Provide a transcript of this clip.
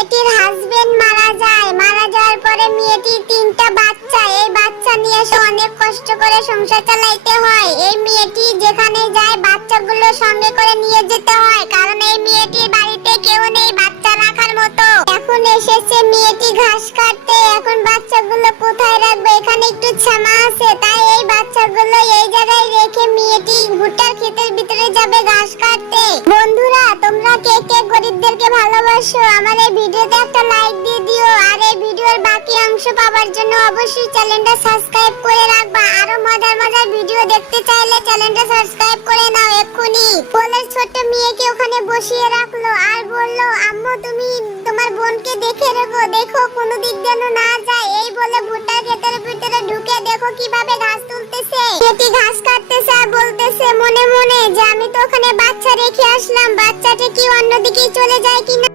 মেয়েটির হাজবেন্ড মারা যায়। মারা যাওয়ার পরে মেয়েটির 3টা বাচ্চা। এই বাচ্চা নিয়ে সে অনেক কষ্ট করে সংসার চালাইতে হয়। এই মেয়েটি যেখানে যায় বাচ্চাগুলো সঙ্গে করে নিয়ে যেতে হয়, কারণ এই মেয়েটির বাড়িতে কেউ নেই বাচ্চা রাখার মতো। এখন এসেছে মেয়েটি ঘাস কাটতে। এখন বাচ্চাগুলো কোথায় রাখবে? এখানে একটু ছামা আছে, তাই এই বাচ্চাগুলো এই জায়গায় রেখে মেয়েটি ভুট্টার ক্ষেতের ভিতরে যাবে ঘাস কাটতে। বন্ধুরা, তোমরা কে কে গরিবদেরকে ভালোবাসো আমার এই ভিডিওতে একটা লাইক দিয়ে দিও। আর এই ভিডিওর বাকি অংশ পাওয়ার জন্য অবশ্যই চ্যানেলটা সাবস্ক্রাইব করে রাখবা। আরো মজার মজার ভিডিও দেখতে চাইলে চ্যানেলটা সাবস্ক্রাইব করে নাও এক্ষুনি। বলে ছোট্ট মেয়েকে ওখানে বসিয়ে রাখলো আর বললো, আম্মু তুমি তোমার বোনকে দেখে রেখো, দেখো কোনো দিক যেন না যায়। এই বলে ভুট্টার ক্ষেতের ভিতরে ঢুকে দেখো কিভাবে ঘাস তুলতেছে। মেয়েটি ঘাস কাটতেছে আর বলতেছে মনে মনে যে আমি তো ওখানে বাচ্চা রেখে আসলাম, বাচ্চাটা কি অন্যদিকে চলে যায় কিনা।